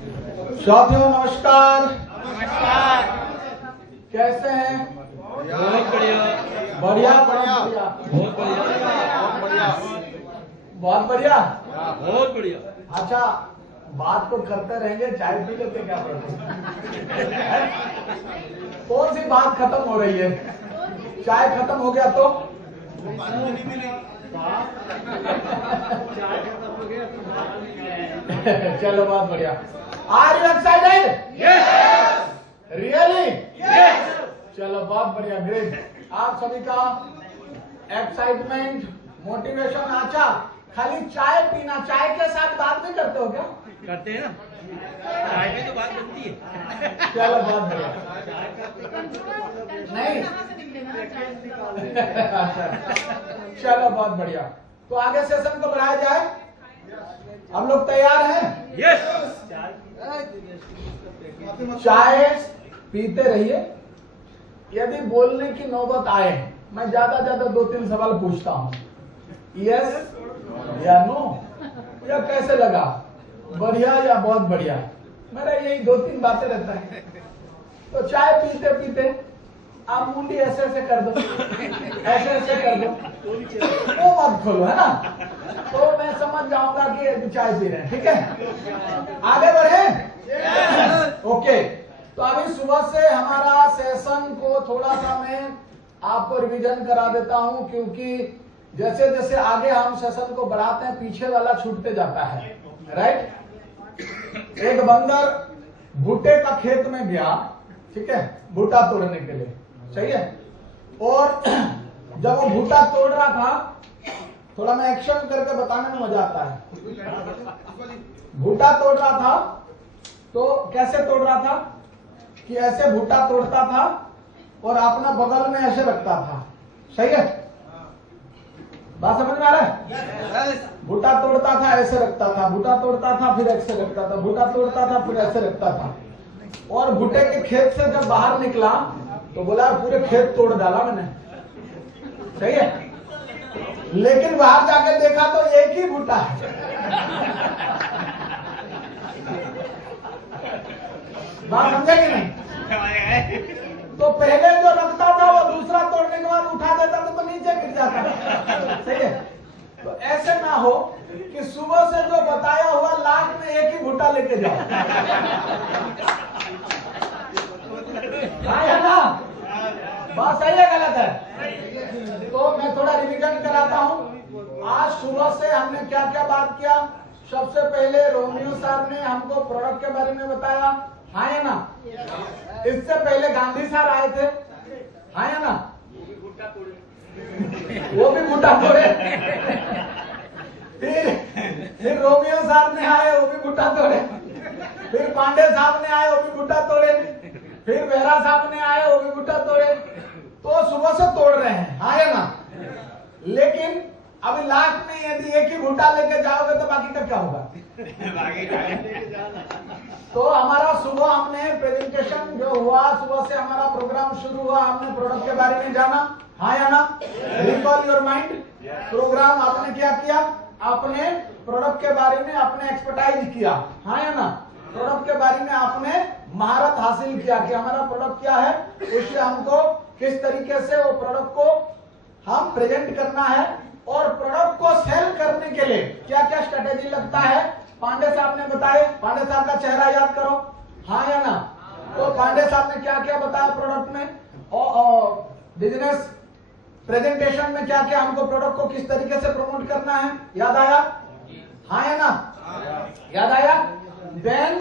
साथियों नमस्कार। नमस्कार। कैसे हैं? बहुत बढ़िया। बढ़िया बढ़िया बढ़िया बहुत बढ़िया। बहुत बढ़िया। बहुत बढ़िया। अच्छा, बात तो करते रहेंगे, चाय पी लेते क्या पड़ता है? कौन सी बात खत्म हो रही है? चाय खत्म हो गया तो चलो बहुत बढ़िया। Are you excited? Yes. Really? Yes. चलो बहुत बढ़िया, ग्रेट। आप सभी का एक्साइटमेंट, मोटिवेशन। अच्छा, खाली चाय पीना, चाय के साथ बात नहीं करते हो क्या? करते हैं ना, चाय में तो बात बनती है। चलो बहुत बढ़िया। नहीं चलो बहुत बढ़िया। तो आगे सेशन को बढ़ाया जाए। हम लोग तैयार हैं? यस। चाय पीते रहिए। यदि बोलने की नौबत आए, मैं ज्यादा 2-3 सवाल पूछता हूँ, यस या नो, या कैसे लगा, बढ़िया या बहुत बढ़िया। मेरा यही 2-3 बातें रहता है। तो चाय पीते पीते आप मुंडी ऐसे ऐसे कर दो, ऐसे ऐसे कर दो, वो मत खोलो, है ना? तो मैं समझ जाऊंगा कि चाय पी रहे हैं। ठीक है, आगे बढ़े। ओके, तो अभी सुबह से हमारा सेशन को थोड़ा सा मैं आपको रिवीजन करा देता हूं, क्योंकि जैसे जैसे आगे हम सेशन को बढ़ाते हैं, पीछे वाला छूटते जाता है। राइट? एक बंदर भुट्टे का खेत में गया, ठीक है, भुट्टा तोड़ने के लिए, सही है। और जब वो भुट्टा तोड़ रहा था, थोड़ा मैं एक्शन करके बताने में मजा आता है। भुट्टा तोड़ रहा था तो कैसे तोड़ रहा था कि ऐसे भुट्टा तोड़ता था और अपना बगल में ऐसे रखता था, सही है? बात समझ में आ रहा है? भुट्टा तोड़ता था, ऐसे रखता था, भुट्टा तोड़ता था, फिर ऐसे रखता था, भुट्टा तोड़ता था, फिर ऐसे रखता था। और भुट्टे के खेत से जब बाहर निकला तो बोला पूरे खेत तोड़ डाला मैंने, सही है। लेकिन बाहर जाके देखा तो एक ही भुट्टा है। बात समझे कि नहीं? तो पहले जो रखता था वो दूसरा तोड़ने के बाद उठा देता तो नीचे गिर जाता, सही है। तो ऐसे ना हो कि सुबह से जो बताया हुआ लास्ट में एक ही भुट्टा लेके जाओ। हाँ है ना? बात सही है गलत है? तो मैं थोड़ा रिवीजन कराता हूँ। आज सुबह से हमने क्या क्या बात किया। सबसे पहले रोमियो साहब ने हमको प्रोडक्ट के बारे में बताया, हाँ है ना? इससे पहले गांधी साहब आए थे, हाँ है ना? वो भी भुट्टा तोड़े। फिर रोमियो साहब ने आए, वो भी भुट्टा तोड़े। फिर पांडे साहब ने आए, वो भी भुट्टा तोड़े। फिर बेहरा साहब ने आए, वो भी भुट्टा तोड़े। तो सुबह से तोड़ रहे हैं, हाँ है ना? लेकिन अभी लास्ट में यदि एक ही भुट्टा लेके जाओगे तो बाकी का क्या होगा? तो हमारा सुबह हमने प्रेजेंटेशन जो हुआ, सुबह से हमारा प्रोग्राम शुरू हुआ, हमने प्रोडक्ट के बारे में जाना, हाँ या ना? Recall your mind. प्रोग्राम आपने क्या किया? आपने प्रोडक्ट के बारे में आपने एक्सपर्टाइज किया, हाँ या ना? प्रोडक्ट के बारे में आपने महारत हासिल किया कि हमारा प्रोडक्ट क्या है, उससे हमको किस तरीके से वो प्रोडक्ट को हम प्रेजेंट करना है, और प्रोडक्ट को सेल करने के लिए क्या क्या स्ट्रेटेजी लगता है, पांडे साहब ने बताए। पांडे साहब का चेहरा याद करो, हाँ या ना? तो पांडे साहब ने क्या क्या बताया प्रोडक्ट में, और बिजनेस प्रेजेंटेशन में क्या क्या हमको प्रोडक्ट को किस तरीके से प्रमोट करना है, याद आया? हाँ या ना? याद आया? देन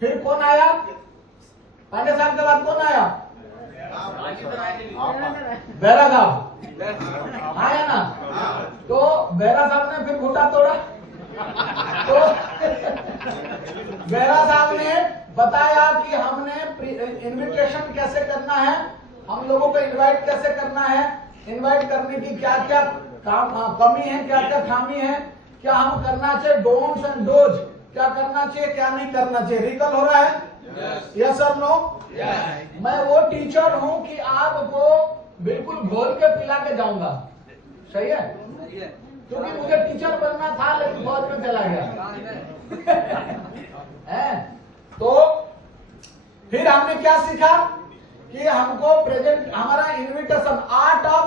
फिर कौन आया? पांडे साहब के बाद कौन आया? बेहरा साहब, हाँ या ना? तो बेहरा साहब ने फिर भुट्टा तोड़ा। तो बेहरा साहब ने बताया कि हमने इनविटेशन कैसे करना है, हम लोगों को इनवाइट कैसे करना है, इनवाइट करने की क्या क्या कमी है, क्या क्या खामी है, क्या हम करना चाहिए, डोंट्स एंड डोज, क्या करना चाहिए क्या नहीं करना चाहिए। रिकॉल हो रहा है? यस और नो? मैं वो टीचर हूं कि आपको बिल्कुल घोल के पिला के जाऊंगा, सही है? क्योंकि मुझे टीचर बनना था लेकिन फौज में चला गया। है? फिर हमने क्या सीखा कि हमको प्रेजेंट हमारा इन्विटेशन, आर्ट ऑफ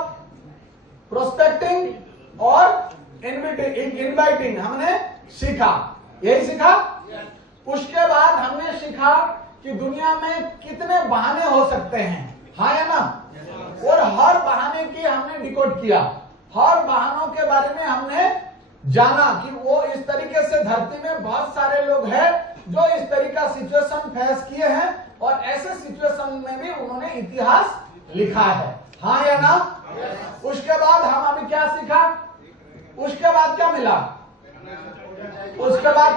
प्रोस्पेक्टिंग और इनवाइटिंग हमने सीखा, यही सीखा। उसके बाद हमने सीखा कि दुनिया में कितने बहाने हो सकते हैं, हाँ या ना, और हर बहाने की हमने डिकोड किया, हर बहानों के बारे में हमने जाना कि वो इस तरीके से धरती में बहुत सारे लोग हैं जो इस तरीके का सिचुएशन फेस किए हैं और ऐसे सिचुएशन में भी उन्होंने इतिहास लिखा है, हाँ या ना। उसके बाद हम अभी क्या सीखा, उसके बाद क्या मिला, उसके बाद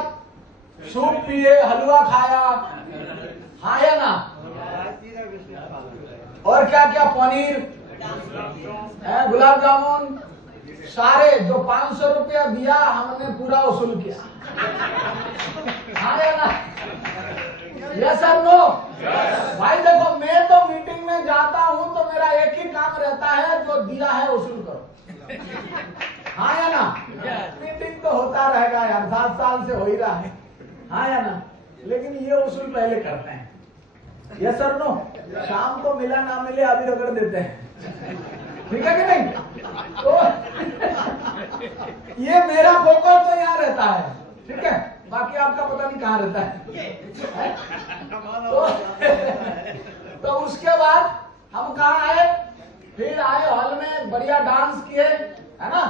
सूप पिए, हलवा खाया, हाँ या ना, और क्या क्या, पनीर, गुलाब जामुन, सारे जो 500 रुपया दिया हमने पूरा वसूल किया, हाँ या ना, यस और नो। भाई देखो, मैं तो मीटिंग में जाता हूं तो मेरा एक ही काम रहता है, जो दिया है वसूल करो, हाँ या ना। मीटिंग तो होता रहेगा यार, 7 साल से हो ही रहा है, हाँ या ना, लेकिन ये वसूल पहले करते हैं, यस और नो। शाम को मिला ना मिले अभी रगड़ देते हैं, ठीक है कि नहीं। तो ये मेरा फोकस तो यहाँ रहता है, ठीक है, बाकी आपका पता नहीं कहाँ रहता है। तो उसके बाद हम कहाँ आए, फिर आए हॉल में, बढ़िया डांस किए, है ना।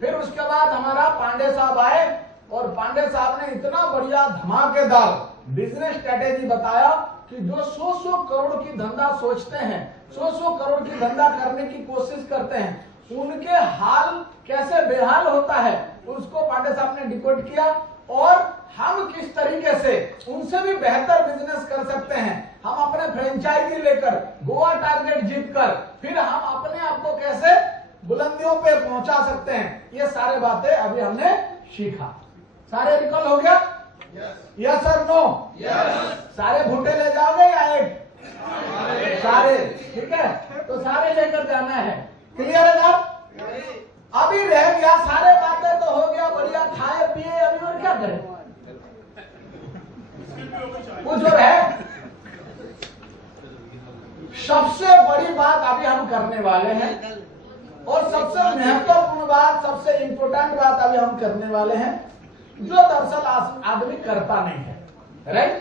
फिर उसके बाद हमारा पांडे साहब आए और पांडे साहब ने इतना बढ़िया धमाकेदार बिजनेस स्ट्रेटेजी बताया कि जो 100 करोड़ की धंधा सोचते हैं, 100 करोड़ की धंधा करने की कोशिश करते हैं, उनके हाल कैसे बेहाल होता है उसको पांडे साहब ने डिकोड किया, और हम किस तरीके से उनसे भी बेहतर बिजनेस कर सकते हैं। हम अपने फ्रेंचाइजी लेकर गोवा टारगेट जीतकर फिर हम अपने आप को कैसे बुलंदियों पे पहुंचा सकते हैं, ये सारे बातें अभी हमने सीखा। सारे रिकॉल हो गया, यस और नो। सारे भुट्टे ले जाओगे या एक, सारे, ठीक है, तो सारे लेकर जाना है, क्लियर है ना। अभी रह गया, सारे बातें तो हो गया, बढ़िया खाए पिए, अभी और क्या करें, कुछ और है। सबसे बड़ी बात अभी हम करने वाले हैं, और सबसे महत्वपूर्ण बात, सबसे इंपॉर्टेंट बात अभी हम करने वाले हैं, जो दरअसल आदमी करता नहीं है, राइट।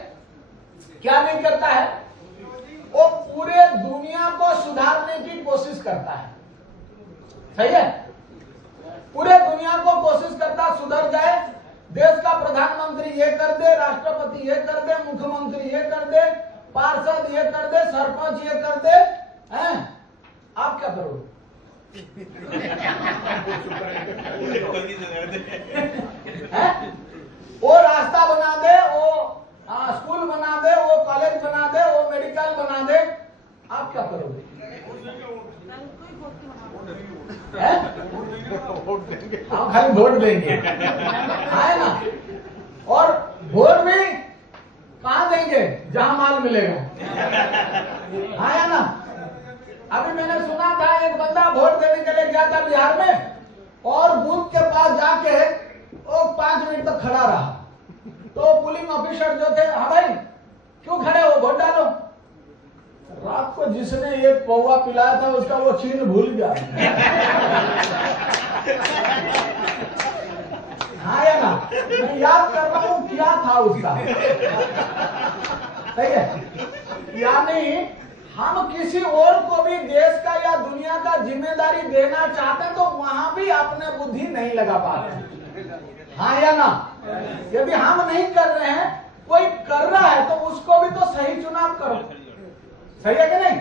क्या नहीं करता है, वो पूरे दुनिया को सुधारने की कोशिश करता है, सही है। पूरे दुनिया को कोशिश करता सुधर जाए, देश का प्रधानमंत्री ये कर दे, राष्ट्रपति ये कर दे, मुख्यमंत्री ये कर दे, पार्षद ये कर दे, सरपंच ये कर दे, हैं? आप क्या करोगे? वो रास्ता बना दे, वो स्कूल बना दे, वो कॉलेज बना दे, वो मेडिकल बना दे, आप क्या करोगे? हम खाली वोट देंगे, है ना। और वोट भी कहाँ देंगे, जहां माल मिलेगा, है ना। अभी मैंने सुना था एक बंदा वोट देने के लिए गया था बिहार में, और बूथ के पास जाके वो 5 मिनट तक खड़ा रहा। तो पोलिंग ऑफिसर जो थे, हाँ भाई क्यों खड़े हो, वोट डालो। रात को जिसने एक पौवा पिलाया था उसका वो चिन्ह भूल गया, हाँ या ना। मैं याद कर रहा हूं क्या था उसका, सही है। यानी हम किसी और को भी देश का या दुनिया का जिम्मेदारी देना चाहते हैं तो वहां भी अपने बुद्धि नहीं लगा पाते, हाँ या ना। यदि हम नहीं कर रहे हैं, कोई कर रहा है तो उसको भी तो सही चुनाव करो, सही है कि नहीं।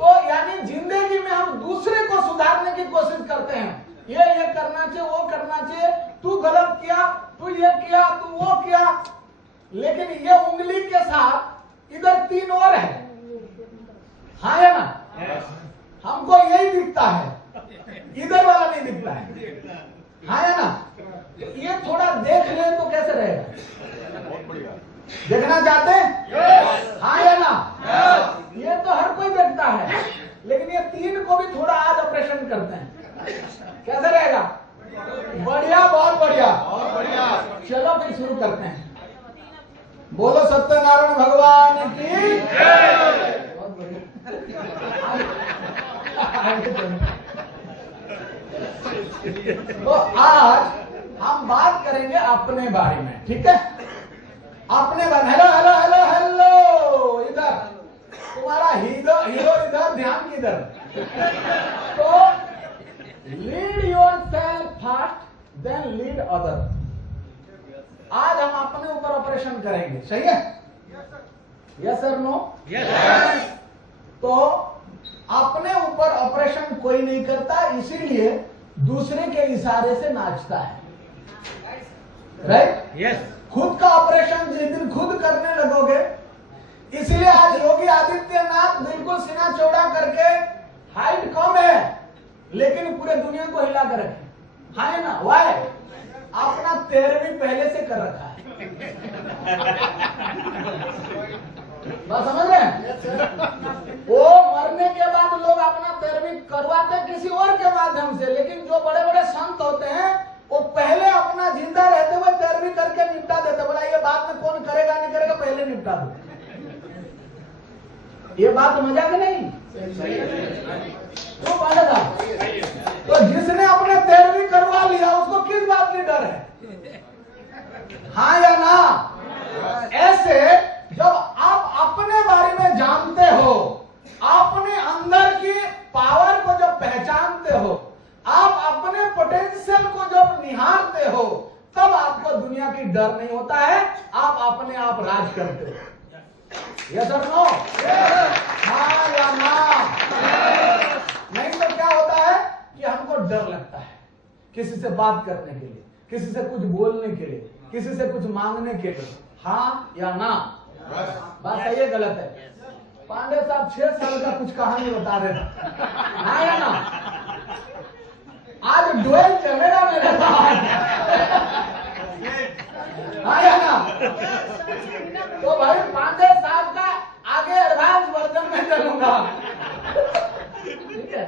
तो यानी जिंदगी में हम दूसरे को सुधारने की कोशिश करते हैं, ये करना चाहिए, वो करना चाहिए, तू गलत किया, तू ये किया, तू वो किया, लेकिन ये उंगली के साथ इधर 3 और है, हाँ या ना। हमको यही दिखता है, इधर वाला नहीं दिखता है, हाँ या ना। ये थोड़ा देख ले तो कैसे रहेगा, देखना चाहते हैं, हाँ या ना। ये तो हर कोई देखता है, लेकिन ये 3 को भी थोड़ा आज ऑपरेशन करते हैं, कैसे रहेगा, बढ़िया, बहुत बढ़िया। चलो फिर शुरू करते हैं। बोलो सत्यनारायण भगवान की बहुत बढ़िया। तो आज हम बात करेंगे अपने बारे में, ठीक है? अपने बारे। हेलो हेलो हेलो हेलो, इधर तुम्हारा हीरो हीरो इधर, ध्यान किधर? तो lead yourself first, then lead other. आज हम अपने ऊपर ऑपरेशन करेंगे, सही है? Yes sir no? यस। तो अपने ऊपर ऑपरेशन कोई नहीं करता, इसीलिए दूसरे के इशारे से नाचता है, राइट? यस। खुद का ऑपरेशन जिस दिन खुद करने लगोगे, इसीलिए आज योगी आदित्यनाथ बिल्कुल सीना चौड़ा करके, हाइट कम है लेकिन पूरे दुनिया को हिला कर रखे, हाँ है ना? वाई? अपना 13वीं पहले से कर रखा है। बात समझ रहे हैं? वो मरने के बाद लोग अपना 13वीं करवाते किसी और के माध्यम से, लेकिन जो बड़े बड़े संत होते हैं वो पहले अपना जिंदा रहते हुए 13वीं करके निपटा देते। बोला ये बाद में कौन करेगा नहीं करेगा, पहले निपटा दो। ये बात मजाक नहीं? तो बोलेगा तो जिसने अपने 13वीं करवा लिया उसको किस बात की डर है? हाँ या ना? ऐसे जब आप अपने बारे में जानते हो, अपने अंदर की पावर को जब पहचानते हो, आप अपने पोटेंशियल को जब निहारते हो, तब आपको दुनिया की डर नहीं होता है, आप अपने आप राज करते हो। यस और नो? हाँ या ना? नहीं तो क्या होता है कि हमको डर लगता है किसी से बात करने के लिए, किसी से कुछ बोलने के लिए, किसी से कुछ मांगने के लिए। हाँ या ना? बात सही है गलत है? पांडे साहब 6 साल का कुछ कहानी बता रहे थे, हाँ या ना? आज डुएल चलेगा मेरे साथ, हाँ या ना? तो भाई पांडे साहब का आगे एडवांस वर्जन में चलूंगा, ठीक है?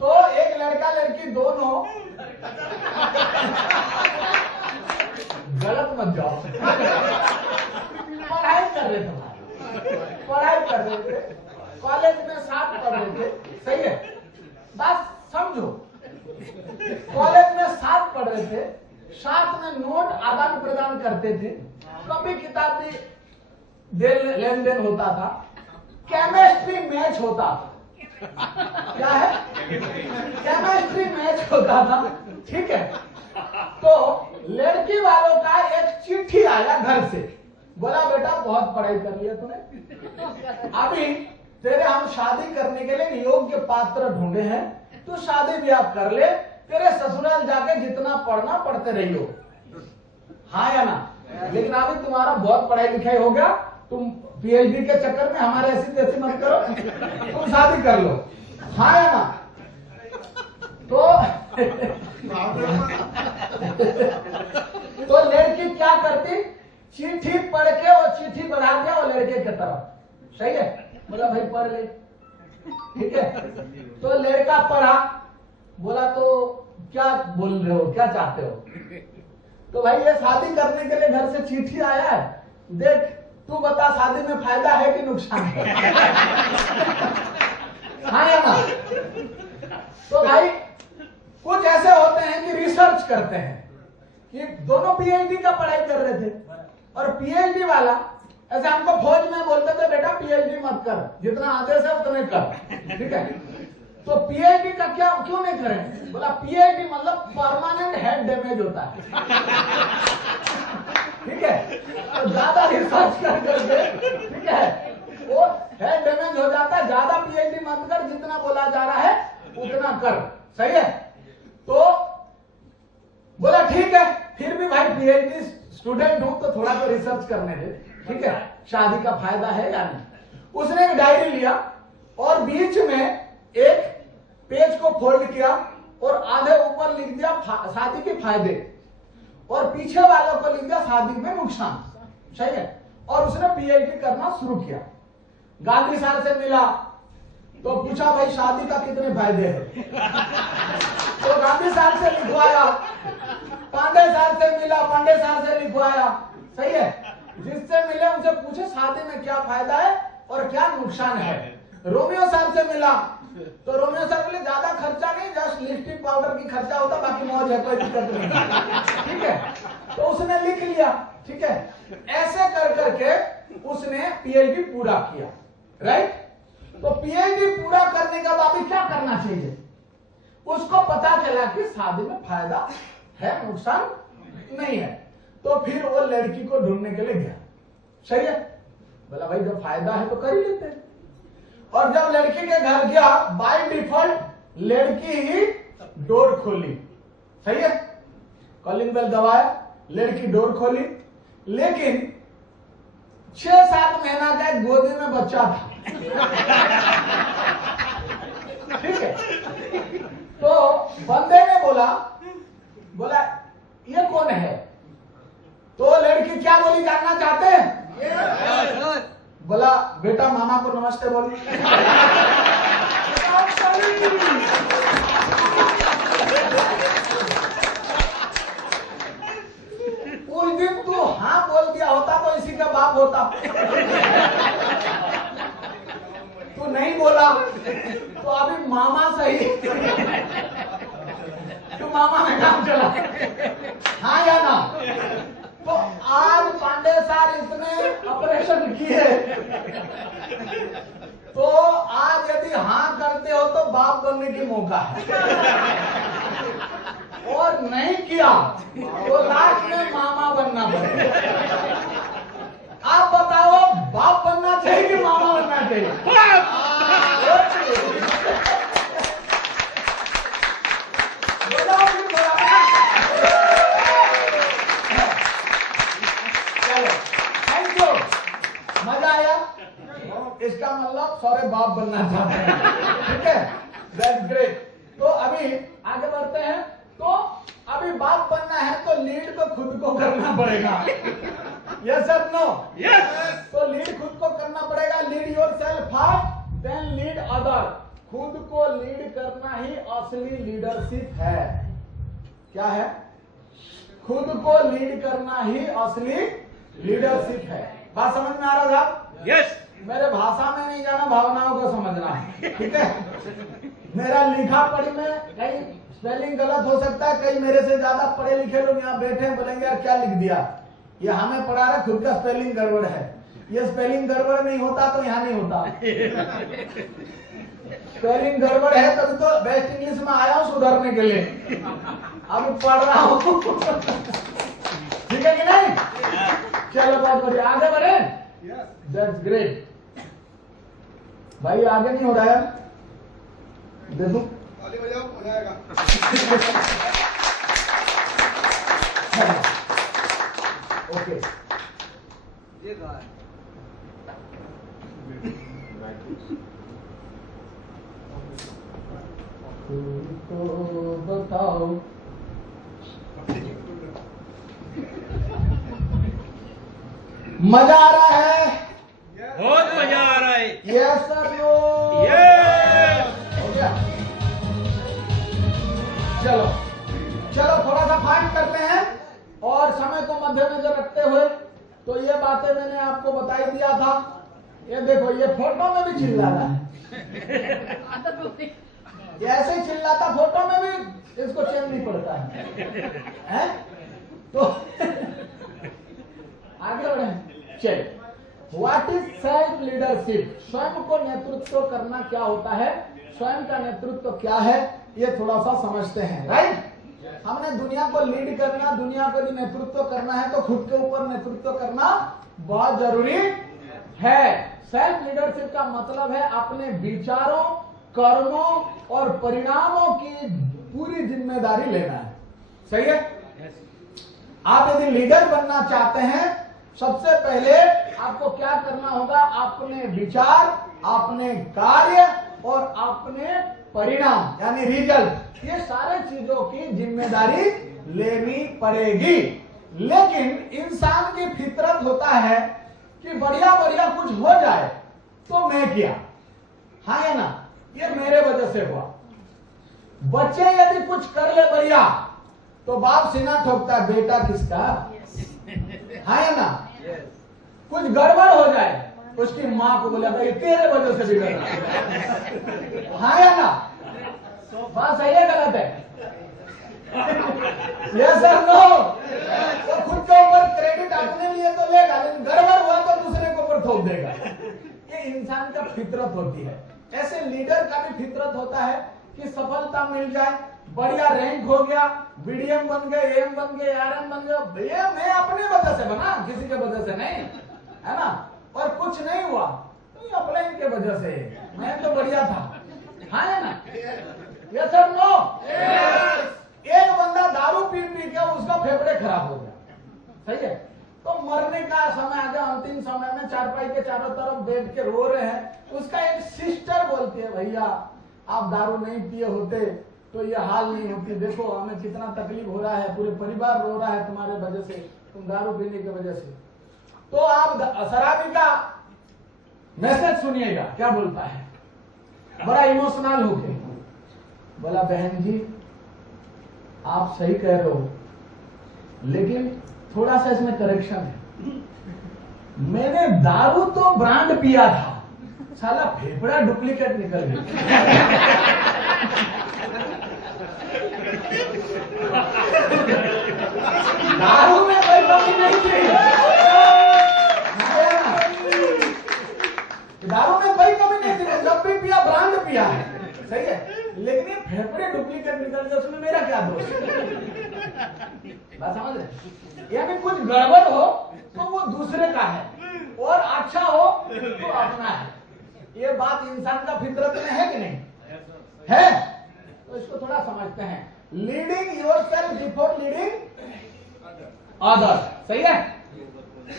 तो एक लड़का लड़की दोनों गलत मत जाओ, पढ़ाई कर रहे थे भाई, पढ़ाई कर रहे थे, कॉलेज में साथ पढ़ रहे थे, सही है? बस समझो, कॉलेज में साथ पढ़ रहे थे, साथ में नोट आदान प्रदान करते थे, कभी किताबी लेन देन होता था, केमिस्ट्री मैच होता था। क्या है? केमिस्ट्री मैच होता था, ठीक है? तो लड़की वालों का एक चिट्ठी आया घर से, बोला बेटा बहुत पढ़ाई कर लिया तूने, अभी तेरे हम शादी करने के लिए योग्य पात्र ढूंढे हैं, तू शादी ब्याह कर ले, तेरे ससुराल जाके जितना पढ़ना पढ़ते रहियो, हाँ या ना? लेकिन अभी तुम्हारा बहुत पढ़ाई लिखाई हो गया, तुम पीएचडी के चक्कर में हमारे ऐसी तैसी मत करो, तुम शादी कर लो, हाँ या ना? तो लड़की क्या करती? चिट्ठी पढ़ के वो चिट्ठी बढ़ा दिया वो लड़के की तरफ, सही है? बोला भाई पढ़ ले, ठीक है? तो लड़का पढ़ा, बोला तो क्या बोल रहे हो, क्या चाहते हो? तो भाई ये शादी करने के लिए घर से चिट्ठी आया है, देख तू बता शादी में फायदा है कि नुकसान है? हाँ या ना? तो भाई कुछ ऐसे होते हैं कि रिसर्च करते हैं कि दोनों पीएचडी का पढ़ाई कर रहे थे, और पीएचडी वाला ऐसे हमको फौज में बोलते थे बेटा पीएचडी मत कर, जितना आदेश है उतने कर, ठीक है? तो पीएचडी का क्या क्यों नहीं करें? बोला पीएचडी मतलब परमानेंट हेड डैमेज होता है, ठीक है? तो ज्यादा रिसर्च कर करके, ठीक है, वो हेड डैमेज हो जाता है, ज्यादा पीएचडी मत कर, जितना बोला जा रहा है उतना कर, सही है? तो बोला ठीक है, फिर भी भाई पीएचडी स्टूडेंट हूं तो थोड़ा तो रिसर्च करने दे, ठीक है? शादी का फायदा है या नहीं? उसने एक डायरी लिया और बीच में एक पेज को फोल्ड किया और आधे ऊपर लिख दिया शादी के फायदे, और पीछे वालों को लिख दिया शादी में नुकसान, सही है? और उसने पीएचडी करना शुरू किया। गांधी साहब से मिला तो पूछा भाई शादी का कितने फायदे हैं? तो गांधी साहब से लिखवाया, पांडे साहब से मिला, पांडे साहब से लिखवाया, सही है? जिससे मिला उनसे पूछे शादी में क्या फायदा है और क्या नुकसान है। रोमियो साहब से मिला तो रोमियो साहब बोले ज्यादा खर्चा नहीं, जस्ट लिपस्टिक पाउडर की खर्चा होता, बाकी मौज है, कोई दिक्कत नहीं। ठीक है, तो उसने लिख लिया। ठीक है, ऐसे कर करके उसने पीएचडी पूरा किया। राइट, तो पीएचडी पूरा करने का बाद क्या करना चाहिए, उसको पता चला कि शादी में फायदा है, नुकसान नहीं है। तो फिर वो लड़की को ढूंढने के लिए गया। सही है, बोला भाई जब फायदा है तो कर ही लेते हैं। और जब लड़की के घर गया, बाय डिफॉल्ट लड़की ही डोर खोली। सही है, कॉलिंग बेल दबाया, लड़की डोर खोली, लेकिन 6-7 महीना का एक गोदी में बच्चा था। ठीक है, तो बंदे ने बोला ये कौन है? तो लड़की क्या बोली जानना चाहते हैं? बोला बेटा मामा को नमस्ते बोली। उस दिन तू हाँ बोल दिया होता तो इसी का बाप होता। तू नहीं बोला तो अभी मामा सही, तू मामा में काम चला। हाँ या ना? तो आज पांडे सर इतने ऑपरेशन किए, तो आज यदि हाँ करते हो तो बाप बनने की मौका है, और नहीं किया तो लास्ट में मामा बनना पड़ेगा। आप बताओ बाप बनना चाहिए कि मामा बनना चाहिए? इसका मतलब सारे बाप बनना चाहते हैं। ठीक है, दैट्स ग्रेट। तो अभी आगे बढ़ते हैं। तो अभी बाप बनना है तो लीड तो खुद को करना पड़ेगा। यस और नो? यस। तो लीड खुद को करना पड़ेगा। Lead yourself first, then lead other. खुद को लीड करना ही असली लीडरशिप है। क्या है? खुद को लीड करना ही असली लीडरशिप है। बात समझ में आ रहा साहब? यस। मेरे भाषा में नहीं जाना, भावनाओं को समझना है। ठीक है, मेरा लिखा पढ़ी में कहीं स्पेलिंग गलत हो सकता है। कई मेरे से ज्यादा पढ़े लिखे लोग यहाँ बैठे हैं, बोलेंगे यार क्या लिख दिया, ये हमें पढ़ा रहा, खुद का स्पेलिंग गड़बड़ है। ये स्पेलिंग गड़बड़ नहीं होता तो यहाँ नहीं होता। स्पेलिंग गड़बड़ है तभी तो बेस्ट इंग्लिश में आया हूँ सुधरने के लिए, अब पढ़ रहा हूँ। ठीक है कि नहीं? चलो बहुत बढ़िया, आगे बढ़े। That's great. भाई आगे नहीं हो रहा है, दे दूं? हो जाएगा। ओके, ये तो बताओ मजा आ रहा है? बहुत मजा आ रहा है। Yes sir, no? यस। हो गया। चलो चलो थोड़ा सा फाइट करते हैं, और समय को मद्देनजर रखते हुए तो ये बातें मैंने आपको बताई दिया था। ये देखो, ये फोटो में भी चिल्ला रहा है, ये ऐसे ही चिल्लाता, फोटो में भी इसको चैन नहीं पड़ता है? तो आगे बढ़े। चलिए, व्हाट इज सेल्फ लीडरशिप? स्वयं को नेतृत्व करना क्या होता है, स्वयं का नेतृत्व क्या है, ये थोड़ा सा समझते हैं। राइट, हमने दुनिया को लीड करना, दुनिया को नेतृत्व करना है तो खुद के ऊपर नेतृत्व करना बहुत जरूरी है। सेल्फ लीडरशिप का मतलब है अपने विचारों, कर्मों और परिणामों की पूरी जिम्मेदारी लेना है। सही है? आप यदि लीडर बनना चाहते हैं, सबसे पहले आपको क्या करना होगा? अपने विचार, अपने कार्य और अपने परिणाम यानी रिजल्ट, ये सारे चीजों की जिम्मेदारी लेनी पड़ेगी। लेकिन इंसान की फितरत होता है कि बढ़िया बढ़िया कुछ हो जाए तो मैं किया, हाँ या ना, ये मेरे वजह से हुआ। बच्चे यदि कुछ कर ले बढ़िया तो बाप सीना ठोकता है, बेटा किसका? हाँ या ना? कुछ गड़बड़ हो जाए, उसकी माँ को बोला भाई तेरे वजह से बिगड़ रहा। हाँ या ना? बात सही है गलत है? यस और नो? तो खुद के ऊपर क्रेडिट अपने लिए तो लेगा, लेकिन गड़बड़ हुआ तो दूसरे के ऊपर थोप देगा। ये इंसान का फितरत होती है। ऐसे लीडर का भी फितरत होता है कि सफलता मिल जाए, बढ़िया रैंक हो गया, बीडीएम बन गए, एम बन गए, आरएम बन गए, ये मैं अपने वजह से बना, किसी के वजह से नहीं, है ना? और कुछ नहीं हुआ तो ये अपने इनके वजह से, मैं तो बढ़िया था। हाँ है ना? यस और नो? एक बंदा दारू पी पी के उसका फेफड़े खराब हो गया, सही है? तो मरने का समय आ गया, अंतिम समय में चारपाई के चारों तरफ बैठ के रो रहे हैं। उसका एक सिस्टर बोलती है, भैया आप दारू नहीं पिए होते तो ये हाल नहीं होती, देखो हमें कितना तकलीफ हो रहा है, पूरे परिवार रो रहा है तुम्हारे वजह से, तुम दारू पीने की वजह से। तो आप शराबी का मैसेज सुनिएगा, क्या बोलता है, बड़ा इमोशनल होके बोला, बहन जी आप सही कह रहे हो, लेकिन थोड़ा सा इसमें करेक्शन है। मैंने दारू तो ब्रांड पिया था, साला फेफड़ा डुप्लीकेट निकल गया। दारू में कोई कमी नहीं थी, दारू में कोई कमी नहीं थी, जब भी पिया ब्रांड पिया है, सही है, लेकिन फेफड़े डुप्लीकेट निकल गए, उसमें मेरा क्या दोष? बात समझ रहे? यानी कुछ गड़बड़ हो तो वो दूसरे का है, और अच्छा हो तो अपना है। ये बात इंसान का फितरत में है कि नहीं है? तो इसको थोड़ा समझते हैं। Leading yourself before leading other, सही है?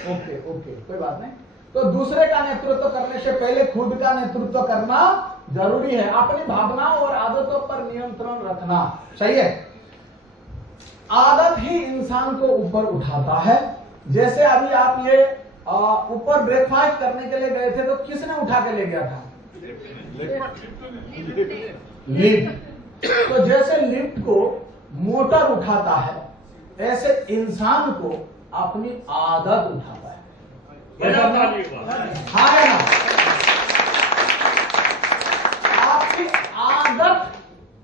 ओके ओके, कोई बात नहीं। तो दूसरे का नेतृत्व करने से पहले खुद का नेतृत्व करना जरूरी है। अपनी भावनाओं और आदतों पर नियंत्रण रखना, सही है? आदत ही इंसान को ऊपर उठाता है। जैसे अभी आप ये ऊपर ब्रेकफास्ट करने के लिए गए थे, तो किसने उठा के ले गया था? लिफ्ट। तो जैसे लिफ्ट को मोटर उठाता है, ऐसे इंसान को अपनी आदत उठाता है। हाँ ना? आपकी आदत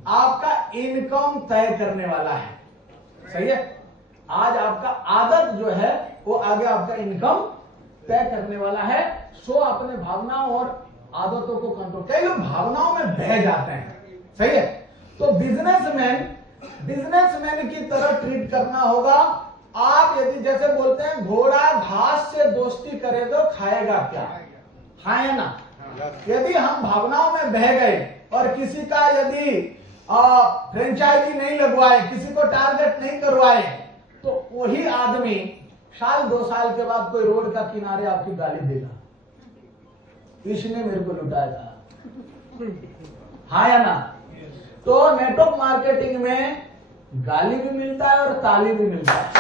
आपका इनकम तय करने वाला है, सही है? आज आपका आदत जो है वो आगे आपका इनकम तय करने वाला है। सो अपने भावनाओं और आदतों को कंट्रोल। कई लोग भावनाओं में बह जाते हैं, सही है? तो बिजनेसमैन की तरह ट्रीट करना होगा। आप यदि जैसे बोलते हैं घोड़ा घास से दोस्ती करे तो खाएगा क्या? हाँ है ना? यदि हम भावनाओं में बह गए और किसी का यदि फ्रेंचाइजी नहीं लगवाए, किसी को टारगेट नहीं करवाए, तो वही आदमी साल 2 साल के बाद कोई रोड का किनारे आपकी गाली देगा, इसने मेरे को लुटाया था। हाँ या ना? तो नेटवर्क मार्केटिंग में गाली भी मिलता है और ताली भी मिलता है।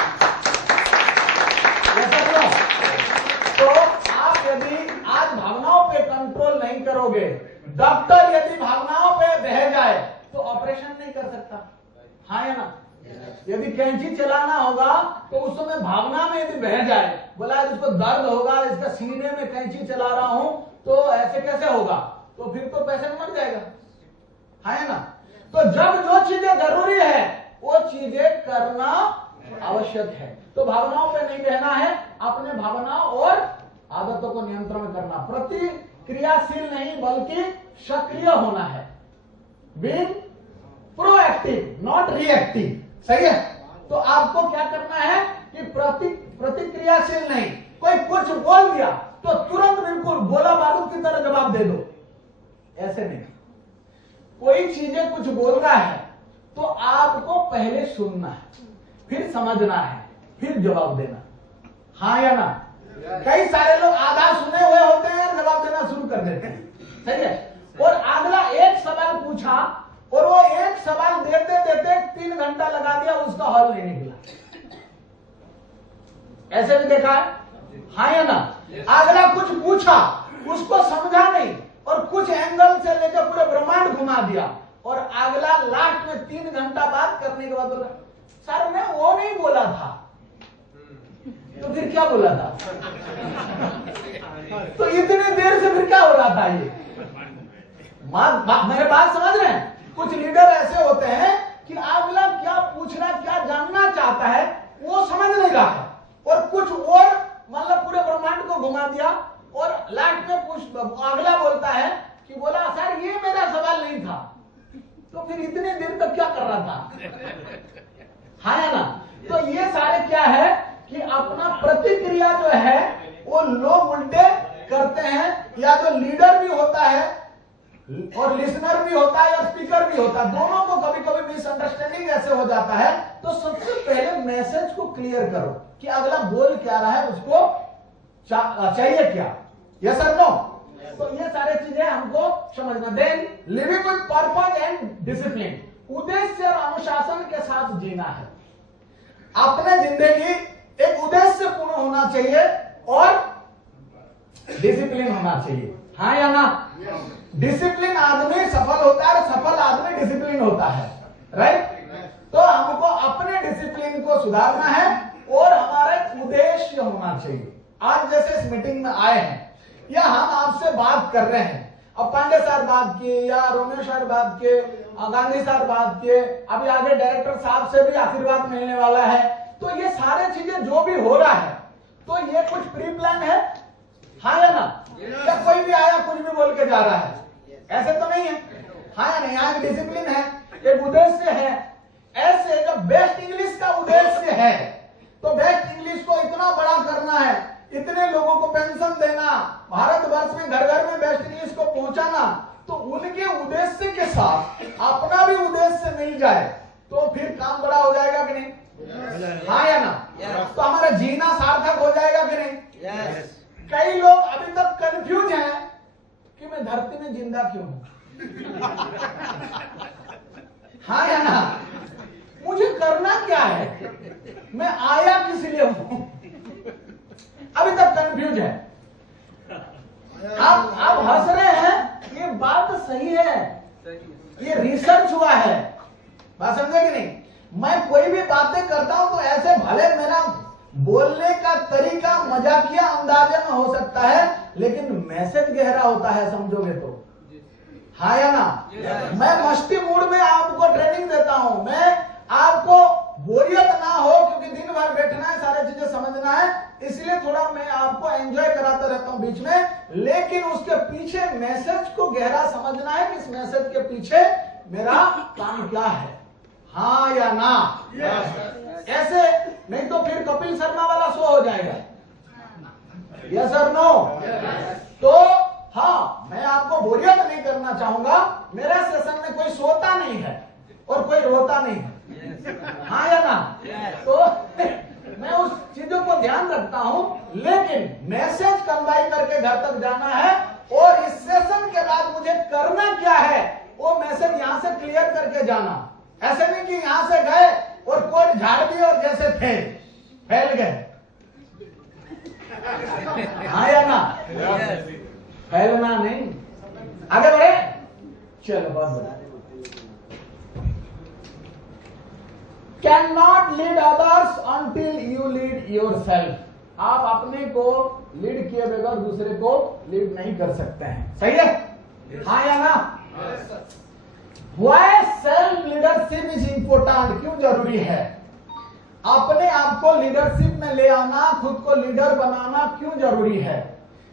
तो आप यदि आज भावनाओं पे कंट्रोल नहीं करोगे, डॉक्टर यदि भावनाओं पे बह जाए तो ऑपरेशन नहीं कर सकता। हाँ या ना? यदि कैंची चलाना होगा तो उस समय भावना में यदि बह जाए, बोला इसको दर्द होगा, इसका सीने में कैंची चला रहा हूं, तो ऐसे कैसे होगा? तो फिर तो पैसे में मर जाएगा। है ना? तो जब जो चीजें जरूरी है वो चीजें करना आवश्यक है। तो भावनाओं पे नहीं रहना है, अपने भावनाओं और आदतों को नियंत्रण करना। प्रतिक्रियाशील नहीं बल्कि सक्रिय होना है। बीइंग प्रोएक्टिव नॉट रिएक्टिव, सही है? तो आपको क्या करना है कि प्रतिक्रियाशील नहीं। कोई कुछ बोल दिया तो तुरंत बिल्कुल गोला बारूद की तरह जवाब दे दो, ऐसे नहीं। कोई चीजें कुछ बोल रहा है तो आपको पहले सुनना है, फिर समझना है, फिर जवाब देना। हाँ या ना? कई सारे लोग आधा सुने हुए होते हैं और जवाब देना शुरू कर देते हैं, सही है? और अगला एक सवाल पूछा और वो एक सवाल देते देते 3 घंटा लगा दिया, उसका हल नहीं निकला। ऐसे भी देखा है? हाँ या ना? अगला कुछ पूछा, उसको समझा नहीं और कुछ एंगल से लेकर पूरे ब्रह्मांड घुमा दिया, और अगला लास्ट में 3 घंटा बात करने के बाद बोला सर मैं वो नहीं बोला था, तो फिर क्या बोला था? तो इतनी देर से फिर क्या हो रहा था ये? मेरे बात समझ रहे हैं? कुछ लीडर ऐसे होते हैं कि अगला क्या पूछ रहा, क्या जानना चाहता है वो समझ नहीं रहा है, और कुछ और मतलब पूरे ब्रह्मांड को घुमा दिया, और लास्ट में अगला बोलता है कि बोला सर ये मेरा सवाल नहीं था। तो फिर इतनी देर तक क्या कर रहा था? हाँ या ना? तो ये सारे क्या है कि अपना प्रतिक्रिया जो है वो लोग उल्टे करते हैं, या जो लीडर भी होता है और लिसनर भी होता है या स्पीकर भी होता है, दोनों को कभी कभी मिसअंडरस्टैंडिंग ऐसे हो जाता है। तो सबसे पहले मैसेज को क्लियर करो कि अगला बोल क्या रहा है, उसको चाहिए क्या, यस और नो। तो ये सारे चीजें हमको समझना। Then living with purpose and discipline, उद्देश्य और अनुशासन के साथ जीना है। अपने जिंदगी एक उद्देश्य पूर्ण होना चाहिए और डिसिप्लिन होना चाहिए, हाँ या ना? डिसिप्लिन आदमी सफल होता है और सफल आदमी डिसिप्लिन होता है, राइट? तो हमको अपने डिसिप्लिन को सुधारना है और हमारा एक उद्देश्य होना चाहिए। आज जैसे इस मीटिंग में आए हैं या हम आपसे बात कर रहे हैं, अब पांडे सर बात किए या रोमियो सर बात किए, गांधी सर बात किए, अभी आगे डायरेक्टर साहब से भी आशीर्वाद मिलने वाला है। तो ये सारे चीजें जो भी हो रहा है, तो ये कुछ प्री प्लान है, हाँ या ना? या कोई भी आया कुछ भी बोल के जा रहा है, ऐसे तो नहीं है, हाँ या नहीं? यहाँ एक डिसिप्लिन है, एक उद्देश्य है। ऐसे जब बेस्ट इंग्लिश का उद्देश्य है तो बेस्ट इंग्लिश को इतना बड़ा करना है, इतने लोगों को पेंशन देना, भारतवर्ष में घर घर में बेस्ट इंग्लिश को पहुंचाना, तो उनके उद्देश्य के साथ अपना भी उद्देश्य मिल जाए तो फिर काम बड़ा हो जाएगा कि नहीं? हाँ या ना? तो हमारा जीना सार्थक हो जाएगा कि नहीं? कई लोग अभी तक कंफ्यूज हैं कि मैं धरती में जिंदा क्यों हूं। हाँ या ना? मुझे करना क्या है, मैं आया किस लिए हूं, अभी तक कंफ्यूज है। आप हंस रहे हैं, ये बात सही है, ये रिसर्च हुआ है, बात समझे कि नहीं? मैं कोई भी बातें करता हूं तो ऐसे भले मेरा बोलने का तरीका मजाकिया अंदाजे में हो सकता है, लेकिन मैसेज गहरा होता है, समझोगे तो, हाँ या ना? मैं मस्ती मूड में आपको ट्रेनिंग देता हूं, मैं आपको बोरियत ना हो, क्योंकि दिन भर बैठना है, सारी चीजें समझना है, इसलिए थोड़ा मैं आपको एंजॉय कराता रहता हूं बीच में, लेकिन उसके पीछे मैसेज को गहरा समझना है कि इस मैसेज के पीछे मेरा काम क्या है, हाँ या ना? ऐसे नहीं तो फिर कपिल शर्मा वाला शो हो जाएगा, यस और नो? तो हाँ, मैं आपको बोरियत नहीं करना चाहूंगा, मेरा सेशन में कोई सोता नहीं है और कोई रोता नहीं है, हाँ या ना? तो मैं उस चीजों को ध्यान रखता हूं, लेकिन मैसेज कन्वाई करके घर तक जाना है, और इस सेशन के बाद मुझे करना क्या है वो मैसेज यहां से क्लियर करके जाना। ऐसे नहीं कि यहां से गए और कोई झाड़ दिए और जैसे थे फैल गए, हाँ या ना? फैलना नहीं, आगे बढ़े, चलो बहुत बढ़िया। Can not lead others until you lead yourself. आप अपने को लीड किए बगैर दूसरे को लीड नहीं कर सकते हैं, सही है, हाँ या ना? Why self leadership is important, क्यों जरूरी है? अपने आप को लीडरशिप में ले आना, खुद को लीडर बनाना क्यों जरूरी है?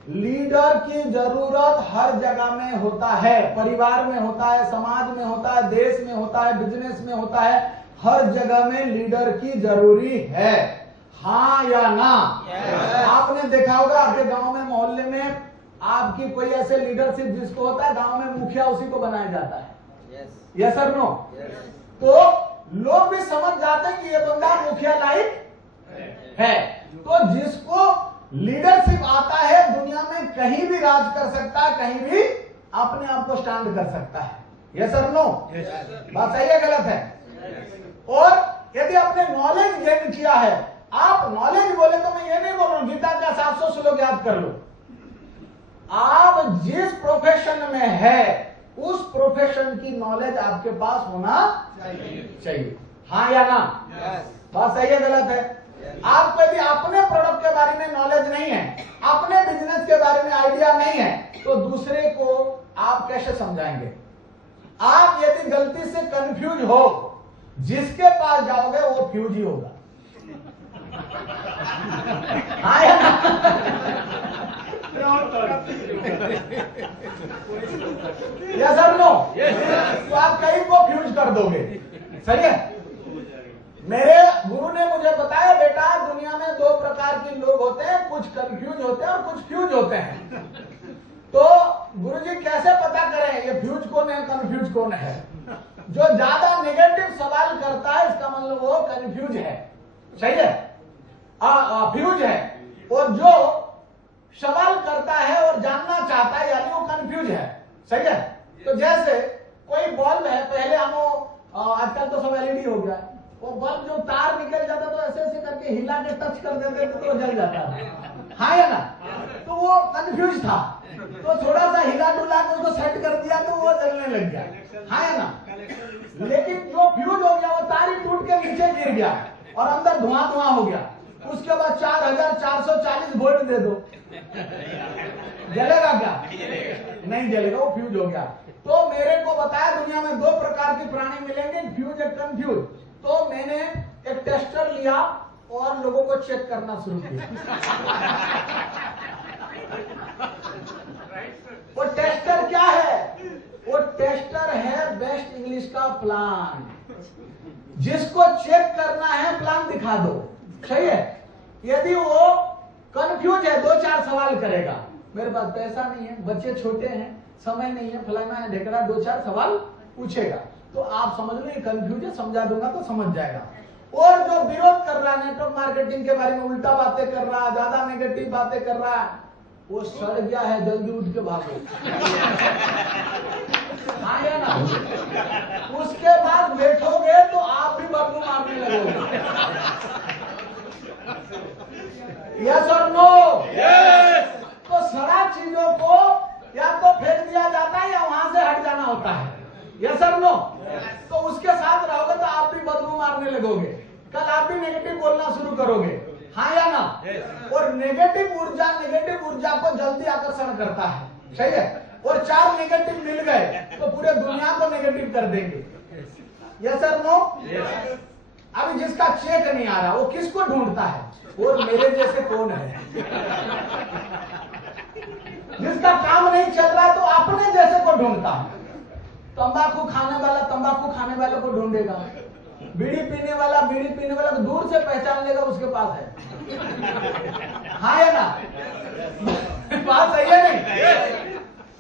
लीडर की जरूरत हर जगह में होता है, परिवार में होता है, समाज में होता है, देश में होता है, बिजनेस में होता है, हर जगह में लीडर की जरूरी है, हाँ या ना? आपने देखा होगा आपके गांव में, मोहल्ले में आपकी कोई ऐसे लीडरशिप जिसको होता है, गांव में मुखिया उसी को बनाया जाता है, यस और नो? तो लोग भी समझ जाते हैं कि ये बंदा मुखिया लायक है। तो जिसको लीडरशिप आता है दुनिया में कहीं भी राज कर सकता है, कहीं भी अपने आप को स्टैंड कर सकता है, यस और नो? बात सही है गलत है? और यदि आपने नॉलेज गेन किया है, आप नॉलेज बोले तो मैं ये नहीं बोल रहा हूं गीता का 700 श्लोक याद कर लो, आप जिस प्रोफेशन में है उस प्रोफेशन की नॉलेज आपके पास होना चाहिए, हाँ या ना? बात सही है गलत है? आपको यदि अपने प्रोडक्ट के बारे में नॉलेज नहीं है, अपने बिजनेस के बारे में आइडिया नहीं है तो दूसरे को आप कैसे समझाएंगे? आप यदि गलती से कंफ्यूज हो, जिसके पास जाओगे वो फ्यूज ही होगा। हाँ या ना? यस और नो? तो आप कई को फ्यूज कर दोगे। सही है? मेरे गुरु ने मुझे बताया, बेटा दुनिया में दो प्रकार के लोग होते हैं, कुछ कंफ्यूज होते हैं और कुछ फ्यूज होते हैं। तो गुरुजी कैसे पता करें ये फ्यूज कौन है कंफ्यूज कौन है? जो ज्यादा नेगेटिव सवाल करता है इसका मतलब वो कंफ्यूज है। सही है? फ्यूज है। और जो सवाल करता है और जानना चाहता है यानी वो कंफ्यूज है। सही है? तो जैसे कोई बल्ब है, पहले हम आजकल तो सब एलईडी हो गया है, वो बल्ब जो तार निकल जाता तो ऐसे ऐसे करके हिला के टच कर देते तो वो जल जाता था। हाँ या ना? तो वो कंफ्यूज था, तो थोड़ा सा हिला डुला के उसको सेट कर दिया तो वो जलने लग गया। हाँ या ना? लेकिन जो फ्यूज हो गया वो तार ही टूट के नीचे गिर गया और अंदर धुआं धुआं हो गया। उसके बाद 4440 वोल्ट दे दो, जलेगा क्या? नहीं जलेगा, वो फ्यूज हो गया। तो मेरे को बताया दुनिया में दो प्रकार के प्राणी मिलेंगे, फ्यूज और कंफ्यूज। तो मैंने एक टेस्टर लिया और लोगों को चेक करना शुरू किया। वो टेस्टर क्या है? वो टेस्टर है बेस्ट इंग्लिश का प्लान। जिसको चेक करना है प्लान दिखा दो। सही है? यदि वो कंफ्यूज है 2-4 सवाल करेगा, मेरे पास पैसा नहीं है, बच्चे छोटे हैं, समय नहीं है, फलाना है ढेकड़ा, 2-4 सवाल पूछेगा तो आप समझ लो ये कंफ्यूज है, समझा दूंगा तो समझ जाएगा। और जो विरोध कर रहा है, नेटवर्क मार्केटिंग के बारे में उल्टा बातें कर रहा है, ज्यादा नेगेटिव बातें कर रहा है, वो सड़ गया है, जल्दी उठ के भागो। हाँ या ना? उसके बाद बैठोगे तो आप भी बदबू मारने लगोगे। यस और नो? यस। तो सड़ा चीजों को या तो फेंक दिया जाता है या वहां से हट जाना होता है। यस और नो? तो उसके साथ रहोगे तो आप भी बदबू मारने लगोगे, कल आप भी नेगेटिव बोलना शुरू करोगे। हाँ या ना? और नेगेटिव ऊर्जा को जल्दी आकर्षण करता है। सही है? और 4 नेगेटिव मिल गए तो पूरे दुनिया को नेगेटिव कर देंगे। यस और नो? अभी जिसका चेक नहीं आ रहा वो किसको ढूंढता है? और मेरे जैसे कौन है? जिसका काम नहीं चल रहा तो अपने जैसे को ढूंढता है। तंबाकू खाने वाला तंबाकू खाने वाले को ढूंढेगा, बीड़ी पीने वाला को दूर से पहचान लेगा उसके पास है। हाँ या ना? बात सही है नहीं?